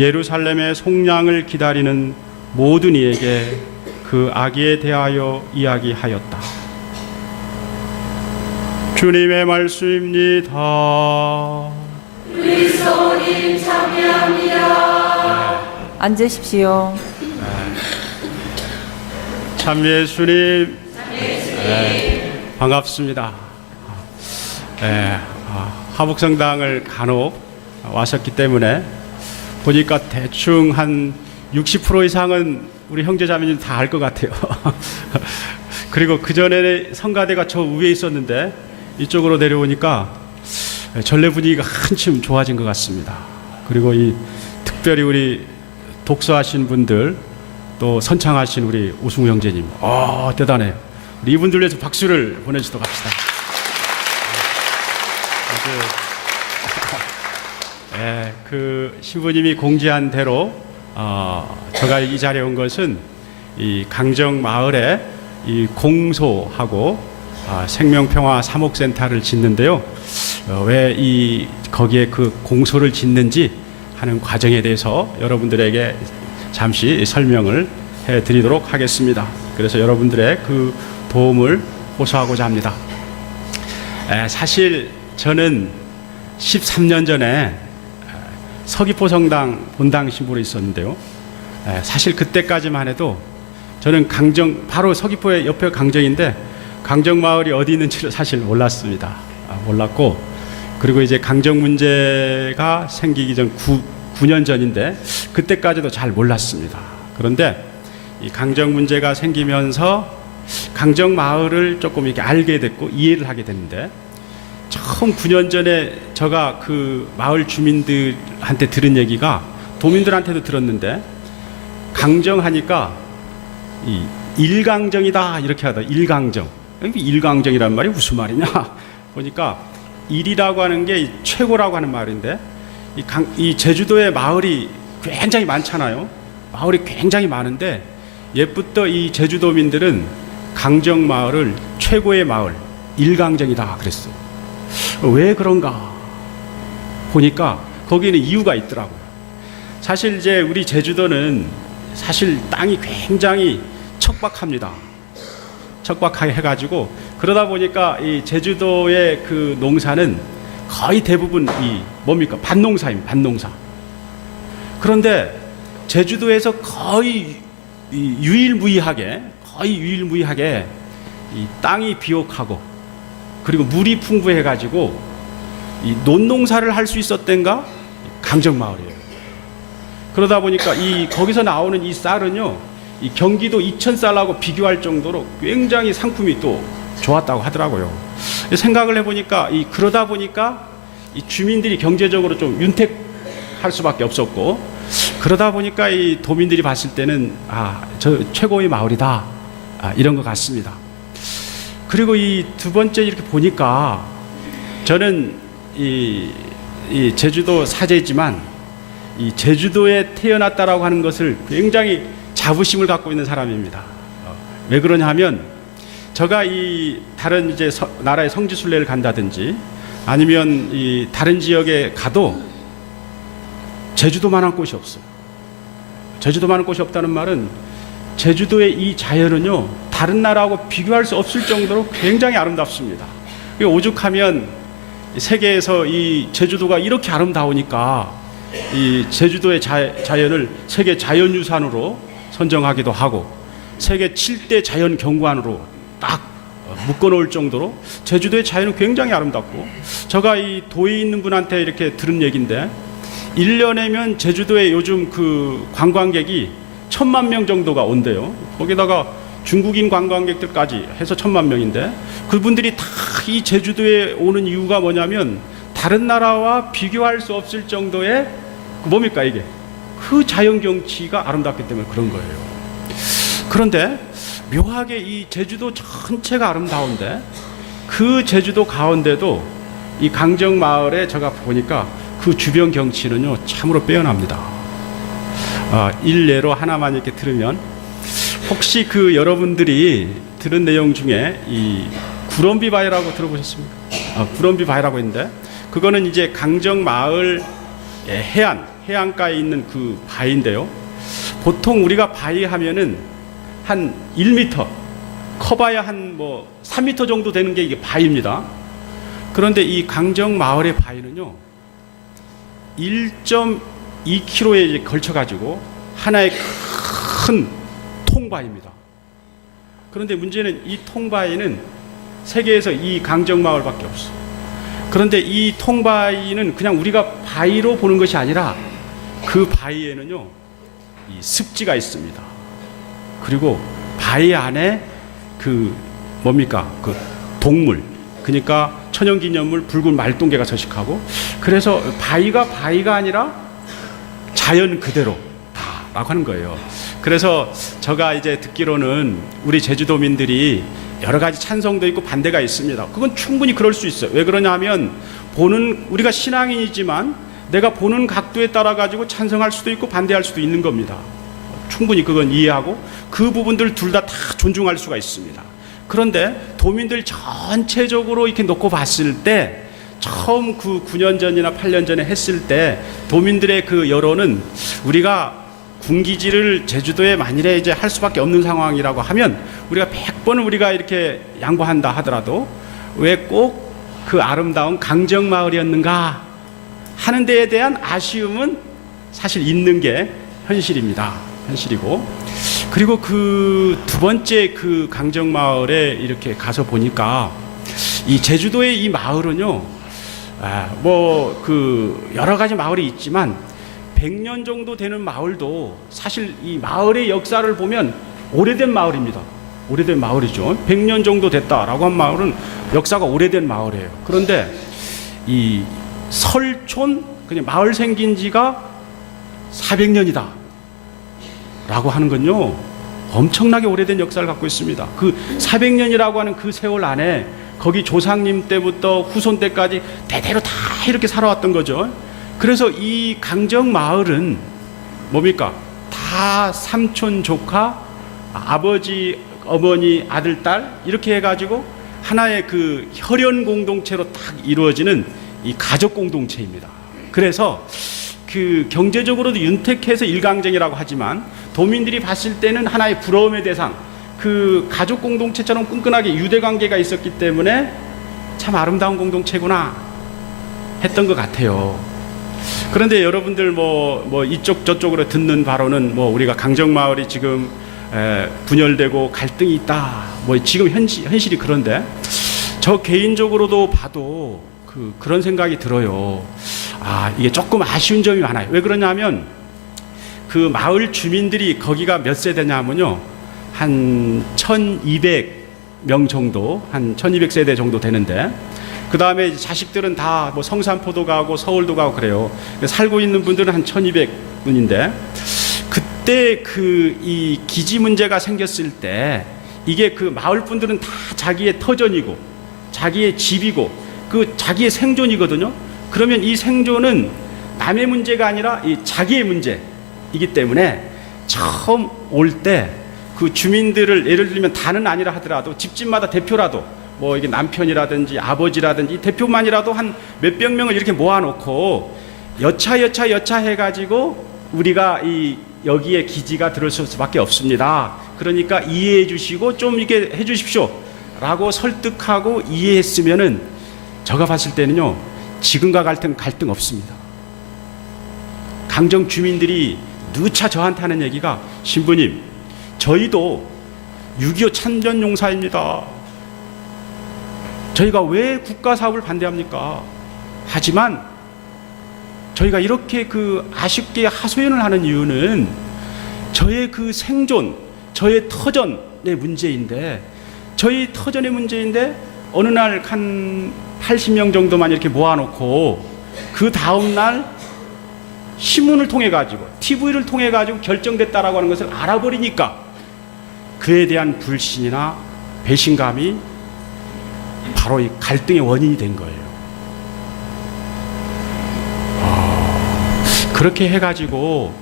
예루살렘의 속량을 기다리는 모든 이에게 그 아기에 대하여 이야기하였다. 주님의 말씀입니다. 그리스도님 참여합니다. 앉으십시오. 참 예수님, 반갑습니다. 하북성당을 간혹 와셨기 때문에 보니까 대충 한 60% 이상은 우리 형제자매님 다 알 것 같아요. 그리고 그 전에 성가대가 저 위에 있었는데 이쪽으로 내려오니까 전례 분위기가 한층 좋아진 것 같습니다. 그리고 이 특별히 우리 독서하신 분들 또 선창하신 우리 오승우 형제님, 대단해요. 우리 이분들 위해서 박수를 보내주도록 합시다. 그 신부님이 공지한 대로 제가 이 자리에 온 것은 이 강정 마을에 이 공소하고 생명평화 사목센터를 짓는데요. 왜 거기에 그 공소를 짓는지 하는 과정에 대해서 여러분들에게 잠시 설명을 해드리도록 하겠습니다. 그래서 여러분들의 그 도움을 호소하고자 합니다. 사실 저는 13년 전에 서귀포 성당 본당 신부로 있었는데요. 사실 그때까지만 해도 저는 바로 서귀포의 옆에 강정인데 강정마을이 어디 있는지를 사실 몰랐습니다. 몰랐고, 그리고 이제 강정 문제가 생기기 전 9년 전인데 그때까지도 잘 몰랐습니다. 그런데 이 강정 문제가 생기면서 강정마을을 조금 이렇게 알게 됐고 이해를 하게 됐는데, 처음 9년 전에 제가 그 마을 주민들한테 들은 얘기가, 도민들한테도 들었는데, 강정하니까 이 일강정이다 이렇게 하다. 일강정. 일강정이란 말이 무슨 말이냐 보니까 일이라고 하는 게 최고라고 하는 말인데, 이 제주도에 마을이 굉장히 많잖아요. 마을이 굉장히 많은데 옛부터 이 제주도민들은 강정마을을 최고의 마을, 일강정이다 그랬어요. 왜 그런가 보니까 거기는 이유가 있더라고요. 사실 이제 우리 제주도는 사실 땅이 굉장히 척박합니다. 척박하게 해가지고, 그러다 보니까 이 제주도의 그 농사는 거의 대부분 뭡니까? 밭농사입니다. 밭농사. 그런데 제주도에서 거의 유일무이하게 이 땅이 비옥하고 그리고 물이 풍부해가지고 이 논농사를 할 수 있었던가? 강정마을이에요. 그러다 보니까 거기서 나오는 이 쌀은요, 이 경기도 이천쌀하고 비교할 정도로 굉장히 상품이 또 좋았다고 하더라고요. 생각을 해보니까 그러다 보니까 이 주민들이 경제적으로 좀 윤택할 수밖에 없었고, 그러다 보니까 이 도민들이 봤을 때는 저 최고의 마을이다 이런 것 같습니다. 그리고 이 두 번째 이렇게 보니까 저는 이 제주도 사제이지만 이 제주도에 태어났다라고 하는 것을 굉장히 자부심을 갖고 있는 사람입니다. 왜 그러냐 하면, 제가 이 다른 이제 나라의 성지순례를 간다든지 아니면 이 다른 지역에 가도 제주도만한 곳이 없어요. 제주도만한 곳이 없다는 말은 제주도의 이 자연은요, 다른 나라하고 비교할 수 없을 정도로 굉장히 아름답습니다. 오죽하면 세계에서 이 제주도가 이렇게 아름다우니까 이 제주도의 자연을 세계 자연유산으로 선정하기도 하고 세계 7대 자연경관으로 딱 묶어놓을 정도로 제주도의 자연은 굉장히 아름답고, 제가 이 도에 있는 분한테 이렇게 들은 얘기인데, 1년에면 제주도에 요즘 그 관광객이 1,000만 명 정도가 온대요. 거기다가 중국인 관광객들까지 해서 1,000만 명인데, 그분들이 다 이 제주도에 오는 이유가 뭐냐면 다른 나라와 비교할 수 없을 정도의 뭡니까 이게? 그 자연 경치가 아름답기 때문에 그런 거예요. 그런데 묘하게 이 제주도 전체가 아름다운데 그 제주도 가운데도 이 강정마을에 제가 보니까 그 주변 경치는요 참으로 빼어납니다. 일례로 하나만 이렇게 들으면, 혹시 그 여러분들이 들은 내용 중에 이 구럼비 바위라고 들어보셨습니까? 구럼비 바위라고 있는데, 그거는 이제 강정마을 해안, 해안가에 있는 그 바위인데요. 보통 우리가 바위 하면은 한 1m, 커봐야 한 뭐 3m 정도 되는 게 이게 바위입니다. 그런데 이 강정 마을의 바위는요, 1.2km에 걸쳐가지고 하나의 큰 통바위입니다. 그런데 문제는 이 통바위는 세계에서 이 강정 마을밖에 없어. 그런데 이 통바위는 그냥 우리가 바위로 보는 것이 아니라 그 바위에는요, 이 습지가 있습니다. 그리고 바위 안에 그 뭡니까? 그 동물, 그러니까 천연기념물 붉은 말똥개가 서식하고, 그래서 바위가 아니라 자연 그대로 다라고 하는 거예요. 그래서 제가 이제 듣기로는 우리 제주도민들이 여러 가지 찬성도 있고 반대가 있습니다. 그건 충분히 그럴 수 있어요. 왜 그러냐면 우리가 신앙인이지만 내가 보는 각도에 따라 가지고 찬성할 수도 있고 반대할 수도 있는 겁니다. 충분히 그건 이해하고 그 부분들 둘 다 존중할 수가 있습니다. 그런데 도민들 전체적으로 이렇게 놓고 봤을 때, 처음 그 9년 전이나 8년 전에 했을 때 도민들의 그 여론은, 우리가 군기지를 제주도에 만일에 이제 할 수밖에 없는 상황이라고 하면 우리가 100번 우리가 이렇게 양보한다 하더라도 왜 꼭 그 아름다운 강정마을이었는가 하는 데에 대한 아쉬움은 사실 있는 게 현실입니다. 현실이고, 그리고 그 두 번째 그 강정마을에 이렇게 가서 보니까 이 제주도의 이 마을은요, 뭐 그 여러 가지 마을이 있지만 100년 정도 되는 마을도 사실 이 마을의 역사를 보면 오래된 마을입니다. 오래된 마을이죠. 100년 정도 됐다라고 한 마을은 역사가 오래된 마을이에요. 그런데 이 설촌, 그냥 마을 생긴 지가 400년이다 라고 하는 건요, 엄청나게 오래된 역사를 갖고 있습니다. 그 400년이라고 하는 그 세월 안에 거기 조상님 때부터 후손 때까지 대대로 다 이렇게 살아왔던 거죠. 그래서 이 강정 마을은 뭡니까? 다 삼촌, 조카, 아버지, 어머니, 아들, 딸 이렇게 해가지고 하나의 그 혈연 공동체로 딱 이루어지는 이 가족 공동체입니다. 그래서 그 경제적으로도 윤택해서 일강쟁이라고 하지만 도민들이 봤을 때는 하나의 부러움의 대상, 그 가족 공동체처럼 끈끈하게 유대관계가 있었기 때문에 참 아름다운 공동체구나 했던 것 같아요. 그런데 여러분들 뭐 이쪽 저쪽으로 듣는 바로는 뭐 우리가 강정마을이 지금 분열되고 갈등이 있다, 뭐 지금 현실이 그런데 저 개인적으로도 봐도 그런 생각이 들어요. 이게 조금 아쉬운 점이 많아요. 왜 그러냐면 그 마을 주민들이 거기가 몇 세대냐면요, 한 1200명 정도, 한 1200세대 정도 되는데, 그 다음에 자식들은 다 뭐 성산포도 가고 서울도 가고 그래요. 살고 있는 분들은 한 1200분인데, 그때 그 이 기지 문제가 생겼을 때 이게 그 마을 분들은 다 자기의 터전이고 자기의 집이고 그 자기의 생존이거든요. 그러면 이 생존은 남의 문제가 아니라 이 자기의 문제이기 때문에 처음 올 때 그 주민들을, 예를 들면 다는 아니라 하더라도 집집마다 대표라도, 뭐 이게 남편이라든지 아버지라든지 대표만이라도 한 몇백 명을 이렇게 모아놓고 여차 해가지고 우리가 이 여기에 기지가 들어설 수밖에 없습니다. 그러니까 이해해 주시고 좀 이렇게 해 주십시오 라고 설득하고 이해했으면은 제가 봤을 때는요, 지금과 갈등 없습니다. 강정 주민들이 누차 저한테 하는 얘기가, 신부님 저희도 6.25 참전용사입니다. 저희가 왜 국가 사업을 반대합니까? 하지만 저희가 이렇게 그 아쉽게 하소연을 하는 이유는 저의 그 생존, 저의 터전의 문제인데, 저희 터전의 문제인데 어느 날 한 80명 정도만 이렇게 모아놓고 그 다음날 신문을 통해 가지고, TV를 통해 가지고 결정됐다라고 하는 것을 알아버리니까 그에 대한 불신이나 배신감이 바로 이 갈등의 원인이 된 거예요. 그렇게 해가지고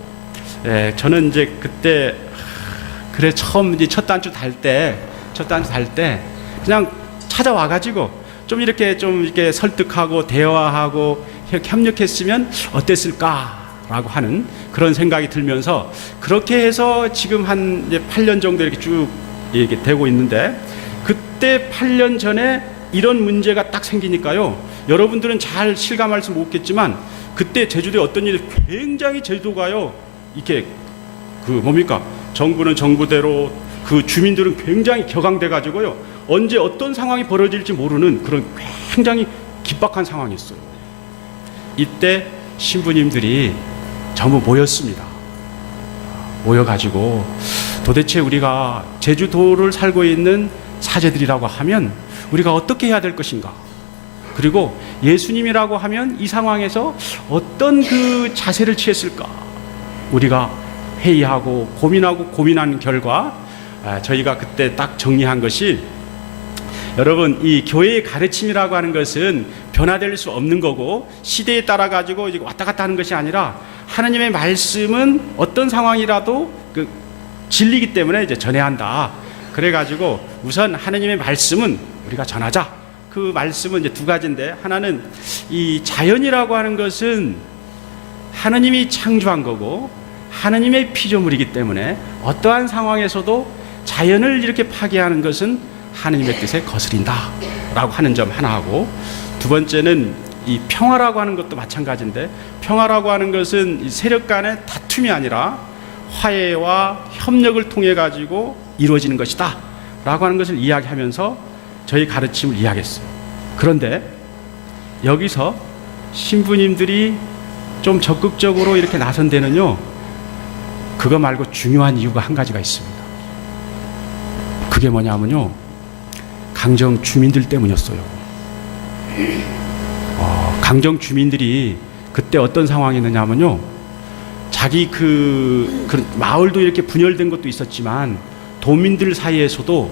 저는 이제 그때 그래 처음 이제 첫 단추 달 때 그냥 찾아와가지고 좀 이렇게 설득하고 대화하고 협력했으면 어땠을까 라고 하는 그런 생각이 들면서 그렇게 해서 지금 한 이제 8년 정도 이렇게 쭉 이게 되고 있는데, 그때 8년 전에 이런 문제가 딱 생기니까요, 여러분들은 잘 실감할 수 없겠지만 그때 제주도에 어떤 일이 굉장히 제주도가요 이렇게 뭡니까, 정부는 정부대로 그 주민들은 굉장히 격앙돼 가지고요 언제 어떤 상황이 벌어질지 모르는 그런 굉장히 긴박한 상황이었어요. 이때 신부님들이 전부 모였습니다. 모여가지고 도대체 우리가 제주도를 살고 있는 사제들이라고 하면 우리가 어떻게 해야 될 것인가, 그리고 예수님이라고 하면 이 상황에서 어떤 그 자세를 취했을까, 우리가 회의하고 고민한 결과 저희가 그때 딱 정리한 것이, 여러분 이 교회의 가르침이라고 하는 것은 변화될 수 없는 거고 시대에 따라 가지고 왔다 갔다 하는 것이 아니라 하나님의 말씀은 어떤 상황이라도 그 진리이기 때문에 이제 전해야 한다. 그래가지고 우선 하나님의 말씀은 우리가 전하자. 그 말씀은 이제 두 가지인데, 하나는 이 자연이라고 하는 것은 하나님이 창조한 거고 하나님의 피조물이기 때문에 어떠한 상황에서도 자연을 이렇게 파괴하는 것은 하나님의 뜻에 거스린다 라고 하는 점 하나 하고, 두 번째는 이 평화라고 하는 것도 마찬가지인데, 평화라고 하는 것은 이 세력 간의 다툼이 아니라 화해와 협력을 통해 가지고 이루어지는 것이다 라고 하는 것을 이야기하면서 저희 가르침을 이야기했어요. 그런데 여기서 신부님들이 좀 적극적으로 이렇게 나선 데는요, 그거 말고 중요한 이유가 한 가지가 있습니다. 그게 뭐냐면요, 강정 주민들 때문이었어요. 강정 주민들이 그때 어떤 상황이었냐면요, 자기 그 마을도 이렇게 분열된 것도 있었지만 도민들 사이에서도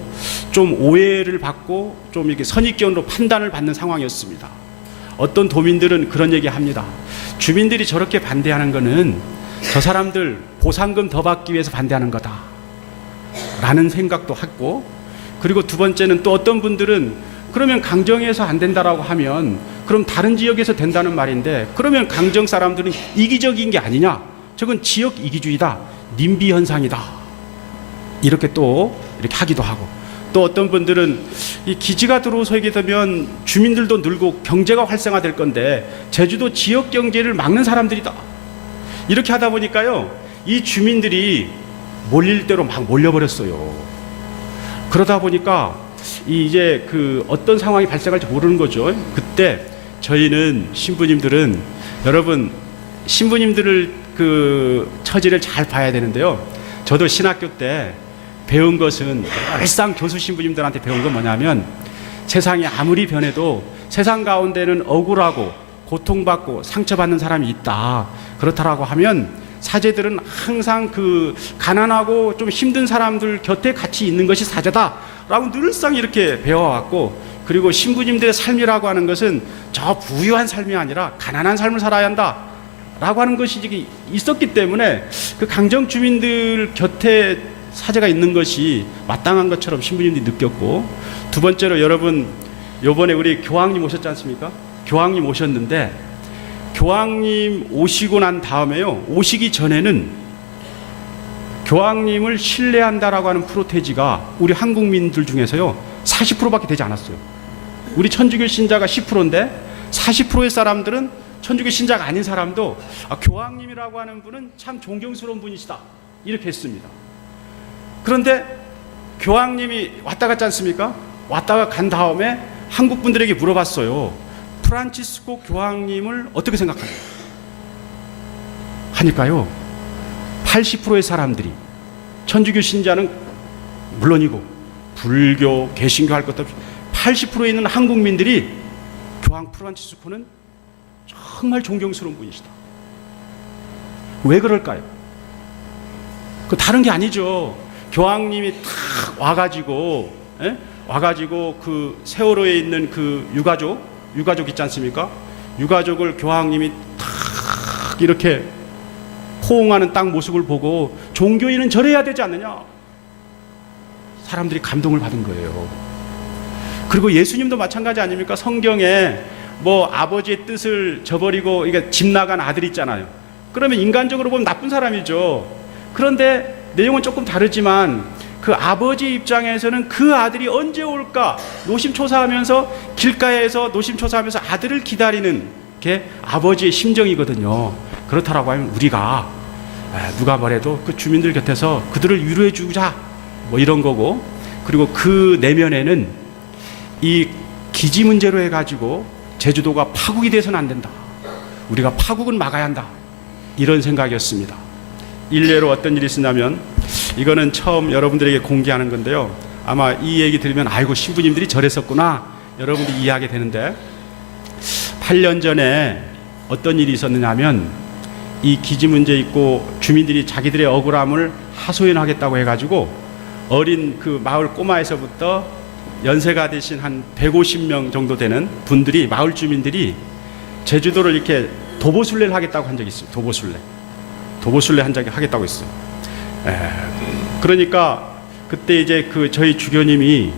좀 오해를 받고 좀 이렇게 선입견으로 판단을 받는 상황이었습니다. 어떤 도민들은 그런 얘기합니다. 주민들이 저렇게 반대하는 거는 저 사람들 보상금 더 받기 위해서 반대하는 거다 라는 생각도 했고, 그리고 두 번째는 또 어떤 분들은 그러면 강정에서 안 된다라고 하면 그럼 다른 지역에서 된다는 말인데, 그러면 강정 사람들은 이기적인 게 아니냐, 저건 지역 이기주의다, 님비 현상이다, 이렇게 또 이렇게 하기도 하고, 또 어떤 분들은 이 기지가 들어서게 되면 주민들도 늘고 경제가 활성화될 건데 제주도 지역 경제를 막는 사람들이다, 이렇게 하다 보니까요 이 주민들이 몰릴 대로 막 몰려버렸어요. 그러다 보니까 이제 그 어떤 상황이 발생할지 모르는 거죠. 그때 저희는 신부님들은, 여러분 신부님들을 그 처지를 잘 봐야 되는데요, 저도 신학교 때 배운 것은, 일상 교수 신부님들한테 배운 건 뭐냐면, 세상이 아무리 변해도 세상 가운데는 억울하고 고통받고 상처받는 사람이 있다. 그렇다라고 하면 사제들은 항상 그 가난하고 좀 힘든 사람들 곁에 같이 있는 것이 사제다라고 늘상 이렇게 배워왔고, 그리고 신부님들의 삶이라고 하는 것은 저 부유한 삶이 아니라 가난한 삶을 살아야 한다 라고 하는 것이 있었기 때문에 그 강정 주민들 곁에 사제가 있는 것이 마땅한 것처럼 신부님들이 느꼈고, 두 번째로 여러분 요번에 우리 교황님 오셨지 않습니까? 교황님 오셨는데, 교황님 오시고 난 다음에요, 오시기 전에는 교황님을 신뢰한다라고 하는 프로테지가 우리 한국민들 중에서요 40%밖에 되지 않았어요. 우리 천주교 신자가 10%인데 40%의 사람들은 천주교 신자가 아닌 사람도 교황님이라고 하는 분은 참 존경스러운 분이시다 이렇게 했습니다. 그런데 교황님이 왔다 갔지 않습니까? 왔다가 간 다음에 한국 분들에게 물어봤어요. 프란치스코 교황님을 어떻게 생각하냐 하니까요 80%의 사람들이, 천주교 신자는 물론이고 불교, 개신교 할 것 없이 80%에 있는 한국민들이 교황 프란치스코는 정말 존경스러운 분이시다. 왜 그럴까요? 그 다른 게 아니죠. 교황님이 탁 와가지고 그 세월호에 있는 그 유가족 있지 않습니까? 유가족을 교황님이 탁 이렇게 호응하는 딱 모습을 보고 종교인은 저래야 되지 않느냐, 사람들이 감동을 받은 거예요. 그리고 예수님도 마찬가지 아닙니까? 성경에 뭐 아버지의 뜻을 저버리고 이게 집 나간 아들 있잖아요. 그러면 인간적으로 보면 나쁜 사람이죠. 그런데 내용은 조금 다르지만 그 아버지 입장에서는 그 아들이 언제 올까 노심초사하면서 길가에서 노심초사하면서 아들을 기다리는 게 아버지의 심정이거든요. 그렇다라고 하면 우리가 누가 뭐래도 그 주민들 곁에서 그들을 위로해 주자 뭐 이런 거고, 그리고 그 내면에는 이 기지 문제로 해가지고 제주도가 파국이 돼서는 안 된다. 우리가 파국은 막아야 한다. 이런 생각이었습니다. 일례로 어떤 일이 있었냐면, 이거는 처음 여러분들에게 공개하는 건데요. 아마 이 얘기 들으면 아이고 신부님들이 저랬었구나 여러분들이 이해하게 되는데, 8년 전에 어떤 일이 있었느냐 하면, 이 기지 문제 있고 주민들이 자기들의 억울함을 하소연하겠다고 해가지고 어린 그 마을 꼬마에서부터 연세가 되신 한 150명 정도 되는 분들이, 마을 주민들이 제주도를 이렇게 도보순례를 하겠다고 한 적이 있어요. 도보순례 한 적이 하겠다고 했어요. 그러니까 그때 이제 그 저희 주교님이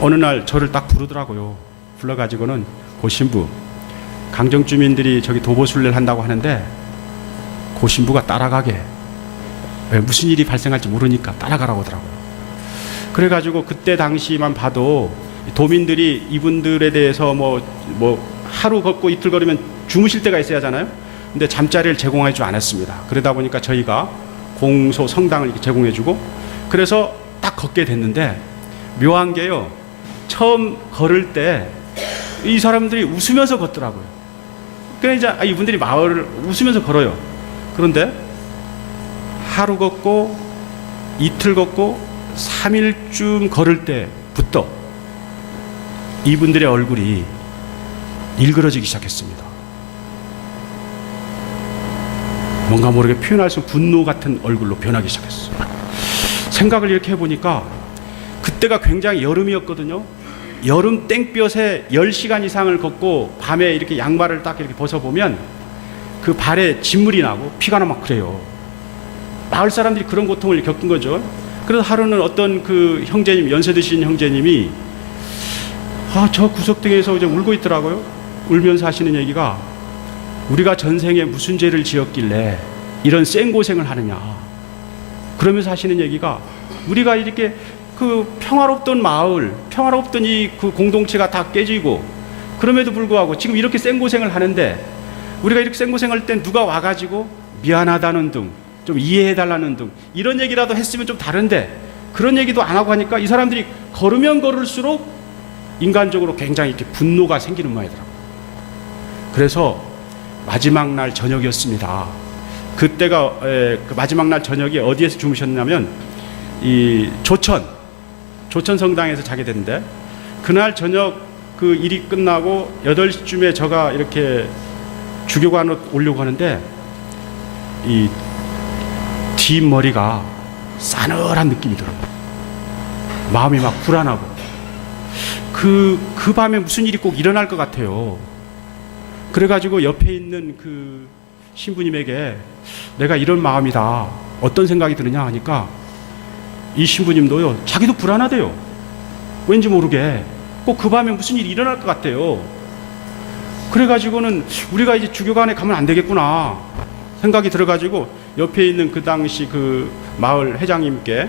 어느 날 저를 딱 부르더라고요. 불러가지고는 고신부, 강정 주민들이 저기 도보순례를 한다고 하는데 고신부가 따라가게, 무슨 일이 발생할지 모르니까 따라가라고 하더라고요. 그래가지고 그때 당시만 봐도 도민들이 이분들에 대해서 뭐 하루 걷고 이틀 걸으면 주무실 때가 있어야 하잖아요. 근데 잠자리를 제공해 주지 않았습니다. 그러다 보니까 저희가 공소 성당을 이렇게 제공해 주고, 그래서 딱 걷게 됐는데 묘한 게요, 처음 걸을 때 이 사람들이 웃으면서 걷더라고요. 그러니까 이제 이분들이 마을을 웃으면서 걸어요. 그런데 하루 걷고 이틀 걷고 3일쯤 걸을 때부터 이분들의 얼굴이 일그러지기 시작했습니다. 뭔가 모르게 표현할 수 없는 분노 같은 얼굴로 변하기 시작했어요. 생각을 이렇게 해보니까 그때가 굉장히 여름이었거든요. 여름 땡볕에 10시간 이상을 걷고 밤에 이렇게 양말을 딱 이렇게 벗어보면 그 발에 진물이 나고 피가 나고 막 그래요. 마을 사람들이 그런 고통을 겪은 거죠. 그래서 하루는 어떤 그 형제님, 연세 드신 형제님이 저 구석등에서 이제 울고 있더라고요. 울면서 하시는 얘기가, 우리가 전생에 무슨 죄를 지었길래 이런 생고생을 하느냐. 그러면서 하시는 얘기가, 우리가 이렇게 그 평화롭던 마을, 평화롭던 이 그 공동체가 다 깨지고, 그럼에도 불구하고 지금 이렇게 생고생을 하는데, 우리가 이렇게 생고생할 땐 누가 와가지고 미안하다는 등, 좀 이해해달라는 등 이런 얘기라도 했으면 좀 다른데, 그런 얘기도 안 하고 하니까 이 사람들이 걸으면 걸을수록 인간적으로 굉장히 이렇게 분노가 생기는 모양이더라고요. 그래서 마지막 날 저녁이었습니다. 그때가 그 마지막 날 저녁에 어디에서 주무셨냐면 이 조천 성당에서 자게 됐는데, 그날 저녁 그 일이 끝나고 8시쯤에 저가 이렇게 주교관으로 오려고 하는데 이 뒷머리가 싸늘한 느낌이 들어요. 마음이 막 불안하고, 그 밤에 무슨 일이 꼭 일어날 것 같아요. 그래가지고 옆에 있는 그 신부님에게 내가 이런 마음이다, 어떤 생각이 드느냐 하니까 이 신부님도요, 자기도 불안하대요. 왠지 모르게 꼭 그 밤에 무슨 일이 일어날 것 같아요. 그래가지고는 우리가 이제 주교관에 가면 안 되겠구나 생각이 들어가지고 옆에 있는 그 당시 그 마을 회장님께,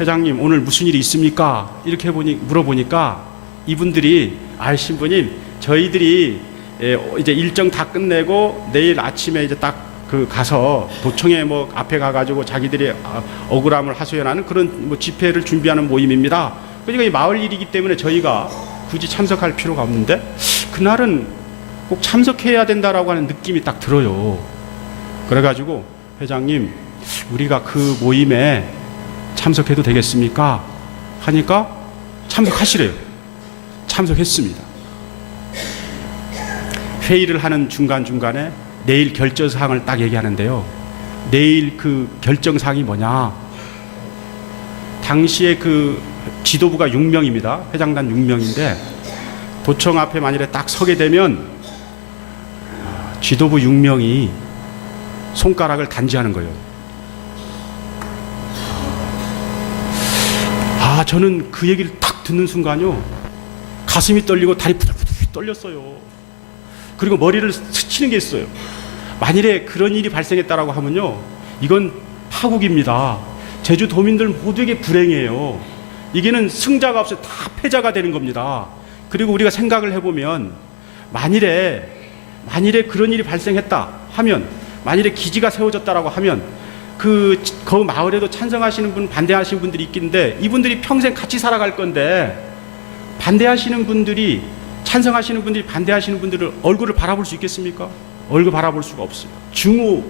회장님 오늘 무슨 일이 있습니까? 이렇게 물어보니까 이분들이, 신부님 저희들이 이제 일정 다 끝내고 내일 아침에 이제 딱 그 가서 도청에 뭐 앞에 가가지고 자기들이 억울함을 하소연하는 그런 뭐 집회를 준비하는 모임입니다. 그러니까 이 마을 일이기 때문에 저희가 굳이 참석할 필요가 없는데 그날은 꼭 참석해야 된다라고 하는 느낌이 딱 들어요. 그래가지고 회장님 우리가 그 모임에 참석해도 되겠습니까? 하니까 참석하시래요. 참석했습니다. 회의를 하는 중간중간에 내일 결정사항을 딱 얘기하는데요. 내일 그 결정사항이 뭐냐? 당시에 그 지도부가 6명입니다. 회장단 6명인데 도청 앞에 만일에 딱 서게 되면 지도부 6명이 손가락을 단지하는 거예요. 저는 그 얘기를 딱 듣는 순간요, 가슴이 떨리고 다리 부들부들 떨렸어요. 그리고 머리를 스치는 게 있어요. 만일에 그런 일이 발생했다라고 하면요, 이건 파국입니다. 제주도민들 모두에게 불행이에요. 이게는 승자가 없어요. 다 패자가 되는 겁니다. 그리고 우리가 생각을 해보면 만일에 그런 일이 발생했다 하면, 만일에 기지가 세워졌다라고 하면 그 마을에도 찬성하시는 분, 반대하시는 분들이 있긴데 이분들이 평생 같이 살아갈 건데, 반대하시는 분들이, 찬성하시는 분들이 반대하시는 분들을 얼굴을 바라볼 수 있겠습니까? 얼굴 바라볼 수가 없어요. 증오,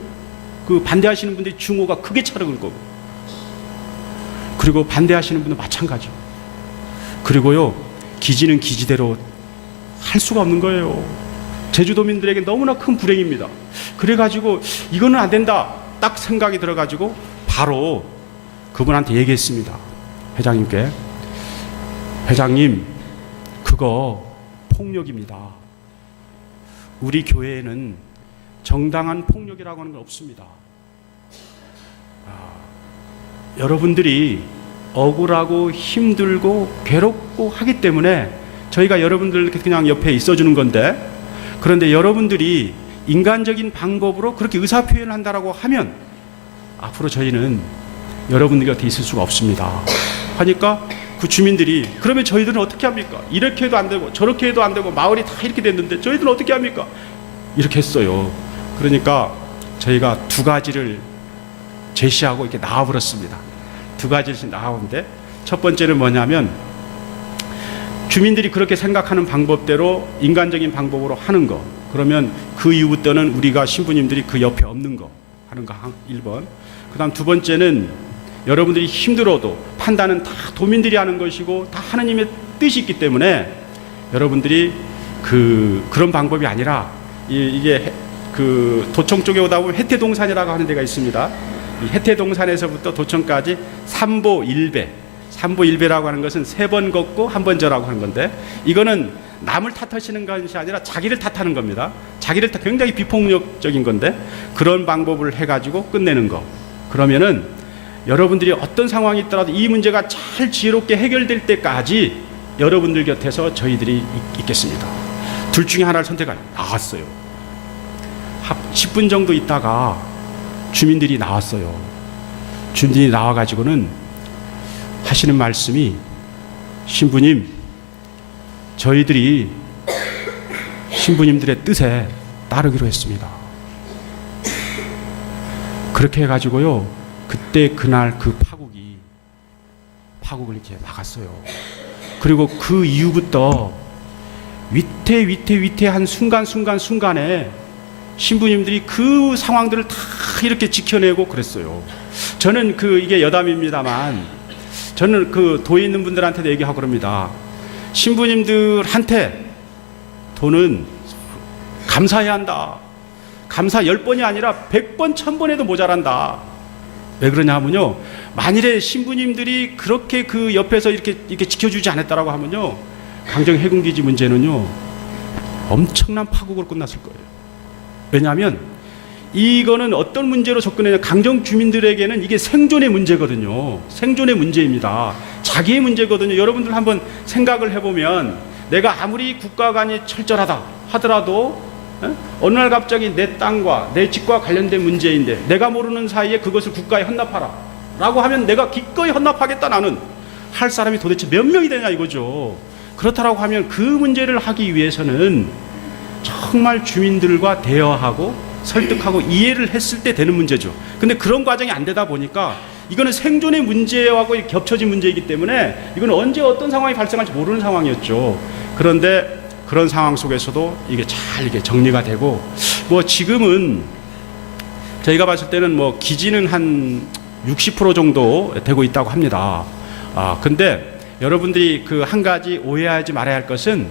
그 반대하시는 분들이 증오가 크게 차르는 거고, 그리고 반대하시는 분도 마찬가지고, 그리고요, 기지는 기지대로 할 수가 없는 거예요. 제주도민들에게 너무나 큰 불행입니다. 그래가지고 이거는 안 된다 딱 생각이 들어가지고 바로 그분한테 얘기했습니다. 회장님께, 회장님, 그거 폭력입니다. 우리 교회에는 정당한 폭력이라고 하는 건 없습니다. 여러분들이 억울하고 힘들고 괴롭고 하기 때문에 저희가 여러분들 그냥 옆에 있어주는 건데, 그런데 여러분들이 인간적인 방법으로 그렇게 의사표현을 한다라고 하면 앞으로 저희는 여러분들 곁에 있을 수가 없습니다 하니까, 그 주민들이 그러면 저희들은 어떻게 합니까? 이렇게 해도 안 되고 저렇게 해도 안 되고 마을이 다 이렇게 됐는데 저희들은 어떻게 합니까? 이렇게 했어요. 그러니까 저희가 두 가지를 제시하고 이렇게 나와버렸습니다. 두 가지씩 나오는데, 첫 번째는 뭐냐면 주민들이 그렇게 생각하는 방법대로 인간적인 방법으로 하는 거. 그러면 그 이후부터는 우리가 신부님들이 그 옆에 없는 거 하는 거 1번. 그 다음 두 번째는 여러분들이 힘들어도 판단은 다 도민들이 하는 것이고 다 하느님의 뜻이 있기 때문에 여러분들이 그런 방법이 아니라 이게 그 도청 쪽에 오다 보면 해태동산이라고 하는 데가 있습니다. 이 해태동산에서부터 도청까지 삼보일배라고 하는 것은 3번 걷고 1번 절하고 하는 건데, 이거는 남을 탓하시는 것이 아니라 자기를 탓하는 겁니다. 자기를 탓, 굉장히 비폭력적인 건데 그런 방법을 해가지고 끝내는 거. 그러면은 여러분들이 어떤 상황이 있더라도 이 문제가 잘 지혜롭게 해결될 때까지 여러분들 곁에서 저희들이 있겠습니다. 둘 중에 하나를 선택하여 나왔어요. 10분 정도 있다가 주민들이 나왔어요. 주민들이 나와가지고는 하시는 말씀이, 신부님, 저희들이 신부님들의 뜻에 따르기로 했습니다. 그렇게 해가지고요, 그때 그날 그 파국을 이렇게 막았어요. 그리고 그 이후부터 위태한 순간순간에 신부님들이 그 상황들을 다 이렇게 지켜내고 그랬어요. 저는 이게 여담입니다만, 저는 그 도에 있는 분들한테도 얘기하고 그럽니다. 신부님들한테 돈은 감사해야 한다. 감사 10번이 아니라 100번, 1000번 해도 모자란다. 왜 그러냐 하면요, 만일에 신부님들이 그렇게 그 옆에서 이렇게 지켜주지 않았다라고 하면요, 강정 해군기지 문제는요 엄청난 파국으로 끝났을 거예요. 왜냐하면 이거는 어떤 문제로 접근했냐, 강정 주민들에게는 이게 생존의 문제거든요. 생존의 문제입니다. 자기의 문제거든요. 여러분들 한번 생각을 해보면, 내가 아무리 국가관이 철저하다 하더라도 어느 날 갑자기 내 땅과 내 집과 관련된 문제인데 내가 모르는 사이에 그것을 국가에 헌납하라 라고 하면 내가 기꺼이 헌납하겠다, 나는 할 사람이 도대체 몇 명이 되냐 이거죠. 그렇다라고 하면 그 문제를 하기 위해서는 정말 주민들과 대화하고 설득하고 이해를 했을 때 되는 문제죠. 근데 그런 과정이 안 되다 보니까 이거는 생존의 문제하고 겹쳐진 문제이기 때문에 이건 언제 어떤 상황이 발생할지 모르는 상황이었죠. 그런데 그런 상황 속에서도 이게 잘 이게 정리가 되고, 뭐 지금은 저희가 봤을 때는 뭐 기지는 한 60% 정도 되고 있다고 합니다. 근데 여러분들이 그 한 가지 오해하지 말아야 할 것은,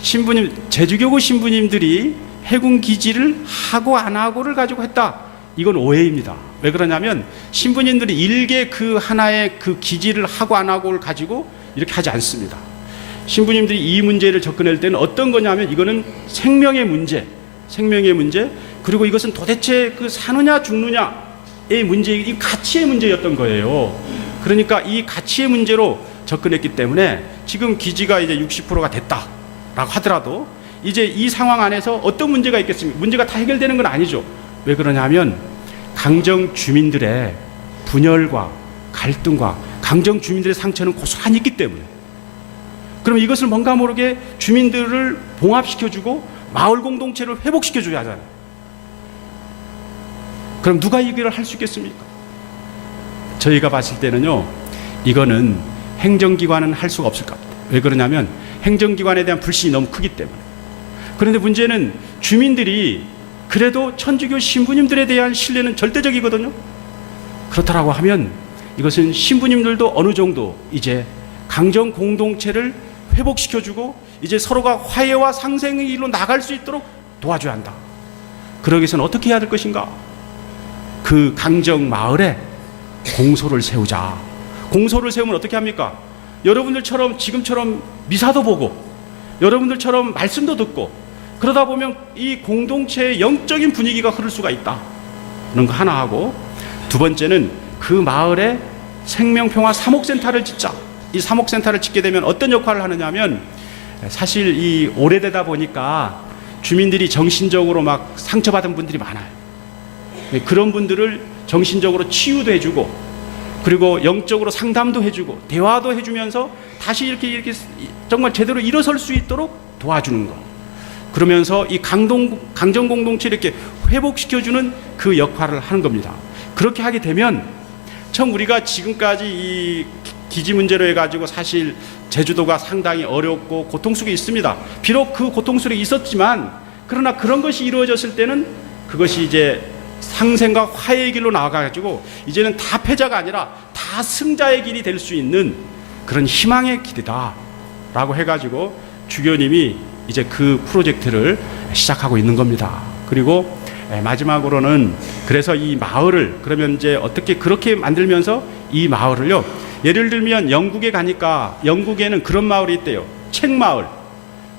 신부님, 제주교구 신부님들이 해군 기지를 하고 안 하고를 가지고 했다, 이건 오해입니다. 왜 그러냐면 신부님들이 일개 그 하나의 그 기지를 하고 안 하고를 가지고 이렇게 하지 않습니다. 신부님들이 이 문제를 접근할 때는 어떤 거냐면, 이거는 생명의 문제, 그리고 이것은 도대체 그 사느냐 죽느냐의 문제, 이 가치의 문제였던 거예요. 그러니까 이 가치의 문제로 접근했기 때문에 지금 기지가 이제 60%가 됐다라고 하더라도 이제 이 상황 안에서 어떤 문제가 있겠습니까? 문제가 다 해결되는 건 아니죠. 왜 그러냐면 강정 주민들의 분열과 갈등과 강정 주민들의 상처는 고스란히 있기 때문에. 그럼 이것을 뭔가 모르게 주민들을 봉합시켜주고 마을 공동체를 회복시켜줘야 하잖아요. 그럼 누가 이 일을 할 수 있겠습니까? 저희가 봤을 때는요, 이거는 행정기관은 할 수가 없을 것 같아요. 왜 그러냐면 행정기관에 대한 불신이 너무 크기 때문에. 그런데 문제는 주민들이 그래도 천주교 신부님들에 대한 신뢰는 절대적이거든요. 그렇다라고 하면 이것은 신부님들도 어느 정도 이제 강정 공동체를 회복시켜주고 이제 서로가 화해와 상생의 길로 나갈 수 있도록 도와줘야 한다. 그러기 위해서는 어떻게 해야 될 것인가? 그 강정 마을에 공소를 세우자. 공소를 세우면 어떻게 합니까? 여러분들처럼 지금처럼 미사도 보고 여러분들처럼 말씀도 듣고 그러다 보면 이 공동체의 영적인 분위기가 흐를 수가 있다. 그런 거 하나 하고, 두 번째는 그 마을에 생명평화 사목센터를 짓자. 이 사목센터를 짓게 되면 어떤 역할을 하느냐 하면, 사실 이 오래되다 보니까 주민들이 정신적으로 막 상처받은 분들이 많아요. 그런 분들을 정신적으로 치유도 해주고 그리고 영적으로 상담도 해주고 대화도 해주면서 다시 이렇게 정말 제대로 일어설 수 있도록 도와주는 거. 그러면서 이 강정 공동체 이렇게 회복시켜주는 그 역할을 하는 겁니다. 그렇게 하게 되면 참 우리가 지금까지 이 기지 문제로 해가지고 사실 제주도가 상당히 어렵고 고통 속에 있습니다. 비록 그 고통 속에 있었지만 그러나 그런 것이 이루어졌을 때는 그것이 이제 상생과 화해의 길로 나아가지고 이제는 다 패자가 아니라 다 승자의 길이 될 수 있는 그런 희망의 길이다 라고 해가지고 주교님이 이제 그 프로젝트를 시작하고 있는 겁니다. 그리고 마지막으로는 그래서 이 마을을 그러면 이제 어떻게 그렇게 만들면서 이 마을을요, 예를 들면 영국에 가니까 영국에는 그런 마을이 있대요. 책마을,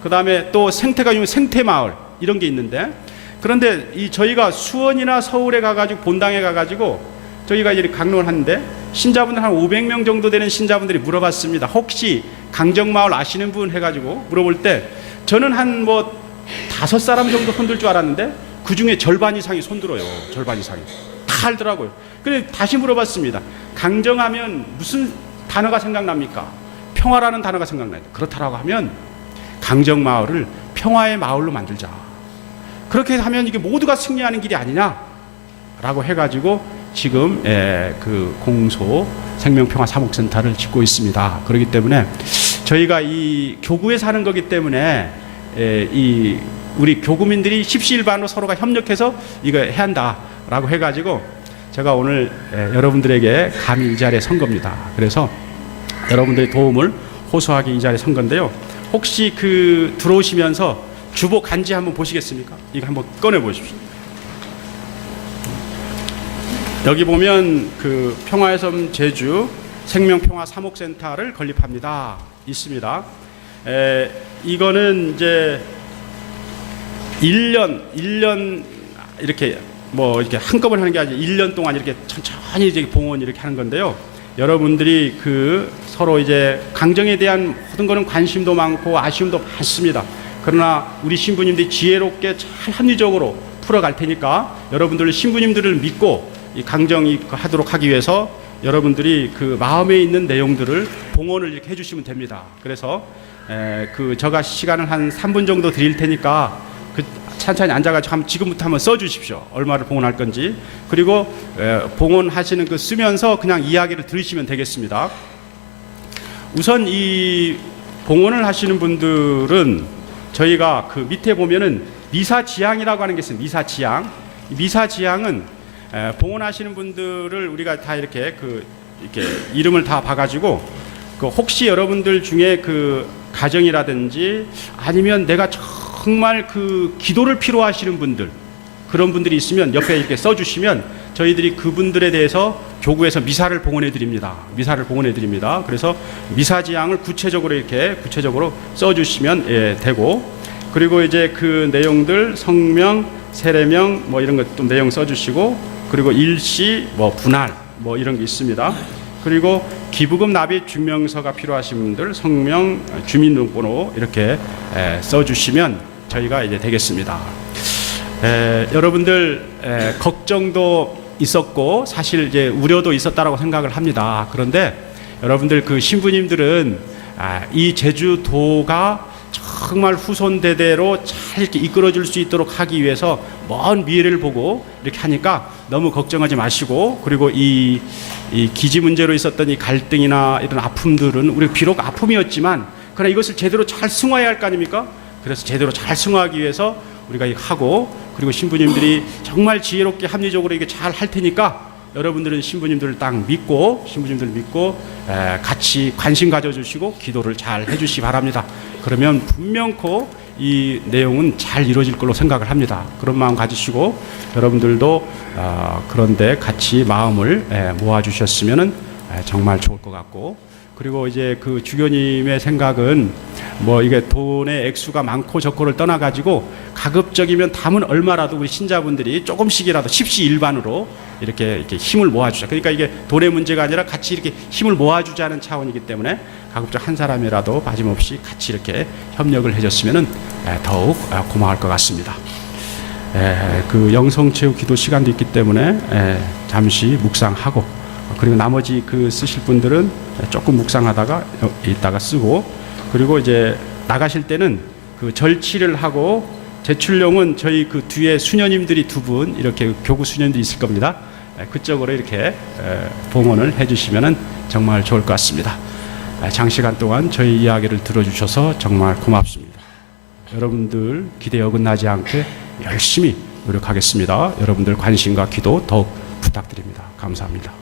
그 다음에 또 생태가 유명한 생태마을 이런 게 있는데, 그런데 이 저희가 수원이나 서울에 가가지고 본당에 가가지고 저희가 이제 강론을 하는데 신자분들 한 500명 정도 되는 신자분들이 물어봤습니다. 혹시 강정마을 아시는 분 해가지고 물어볼 때 저는 한 뭐 5사람 정도 손들 줄 알았는데 그 중에 절반 이상이 손들어요. 절반 이상이 다 알더라고요. 그래서 다시 물어봤습니다. 강정하면 무슨 단어가 생각납니까? 평화라는 단어가 생각나요. 그렇다라고 하면 강정마을을 평화의 마을로 만들자. 그렇게 하면 이게 모두가 승리하는 길이 아니냐라고 해가지고 지금 그 공소 생명평화 사목센터를 짓고 있습니다. 그렇기 때문에 저희가 이 교구에 사는 거기 때문에 이 우리 교구민들이 십시일반으로 서로가 협력해서 이거 해야 한다라고 해가지고 제가 오늘 여러분들에게 감히 이 자리에 선 겁니다. 그래서 여러분들의 도움을 호소하기 이 자리에 선 건데요. 혹시 그 들어오시면서 주보 간지 한번 보시겠습니까? 이거 한번 꺼내 보십시오. 여기 보면 그 평화의 섬 제주 생명평화 사목센터를 건립합니다. 있습니다. 이거는 이제 1년 이렇게 뭐 이렇게 한꺼번에 하는 게 아니라 1년 동안 이렇게 천천히 이제 봉헌 이렇게 하는 건데요. 여러분들이 그 서로 이제 강정에 대한 모든 거는 관심도 많고 아쉬움도 많습니다. 그러나 우리 신부님들이 지혜롭게 잘 합리적으로 풀어갈 테니까 여러분들 신부님들을 믿고 이 강정이 하도록 하기 위해서 여러분들이 그 마음에 있는 내용들을 봉헌을 이렇게 해주시면 됩니다. 그래서 그 제가 시간을 한 3분 정도 드릴 테니까 그 천천히 앉아가지고 지금부터 한번 써주십시오. 얼마를 봉헌할 건지. 그리고 봉헌하시는 그 쓰면서 그냥 이야기를 들으시면 되겠습니다. 우선 이 봉헌을 하시는 분들은 저희가 그 밑에 보면은 미사지향이라고 하는 게 있습니다. 미사지향. 미사지향은 봉헌하시는 분들을 우리가 다 이렇게 이렇게 이름을 다 봐가지고 그 혹시 여러분들 중에 그 가정이라든지 아니면 내가 정말 그 기도를 필요하시는 분들 그런 분들이 있으면 옆에 이렇게 써주시면 저희들이 그분들에 대해서 교구에서 미사를 봉헌해 드립니다. 미사를 봉헌해 드립니다. 그래서 미사지향을 구체적으로 써주시면 되고, 그리고 이제 그 내용들 성명, 세례명 뭐 이런 것 좀 내용 써주시고, 그리고 일시 뭐 분할 뭐 이런 게 있습니다. 그리고 기부금 납입 증명서가 필요하신 분들 성명, 주민등록번호 이렇게 써주시면 저희가 이제 되겠습니다. 여러분들 걱정도 있었고 사실 이제 우려도 있었다라고 생각을 합니다. 그런데 여러분들 그 신부님들은 이 제주도가 정말 후손 대대로 잘 이렇게 이끌어줄 수 있도록 하기 위해서 먼 미래를 보고 이렇게 하니까 너무 걱정하지 마시고, 그리고 이 기지 문제로 있었던 이 갈등이나 이런 아픔들은 우리 비록 아픔이었지만 그러나 이것을 제대로 잘 승화해야 할 거 아닙니까? 그래서 제대로 잘 승화하기 위해서 우리가 이거 하고, 그리고 신부님들이 정말 지혜롭게 합리적으로 이게 잘 할 테니까 여러분들은 신부님들을 딱 믿고 같이 관심 가져주시고 기도를 잘 해주시기 바랍니다. 그러면 분명코 이 내용은 잘 이루어질 걸로 생각을 합니다. 그런 마음 가지시고 여러분들도 그런데 같이 마음을 모아주셨으면 정말 좋을 것 같고, 그리고 이제 그 주교님의 생각은 뭐 이게 돈의 액수가 많고 적고를 떠나가지고 가급적이면 담은 얼마라도 우리 신자분들이 조금씩이라도 십시일반으로 이렇게 힘을 모아주자. 그러니까 이게 돈의 문제가 아니라 같이 이렇게 힘을 모아주자는 차원이기 때문에 가급적 한 사람이라도 빠짐없이 같이 이렇게 협력을 해줬으면 더욱 고마울 것 같습니다. 그 영성체육 기도 시간도 있기 때문에 잠시 묵상하고, 그리고 나머지 그 쓰실 분들은 조금 묵상하다가 이따가 쓰고, 그리고 이제 나가실 때는 그 절치를 하고, 제출용은 저희 그 뒤에 수녀님들이 두 분 이렇게 교구 수녀님들이 있을 겁니다. 그쪽으로 이렇게 봉헌을 해주시면 정말 좋을 것 같습니다. 장시간 동안 저희 이야기를 들어주셔서 정말 고맙습니다. 여러분들 기대에 어긋나지 않게 열심히 노력하겠습니다. 여러분들 관심과 기도 더욱 부탁드립니다. 감사합니다.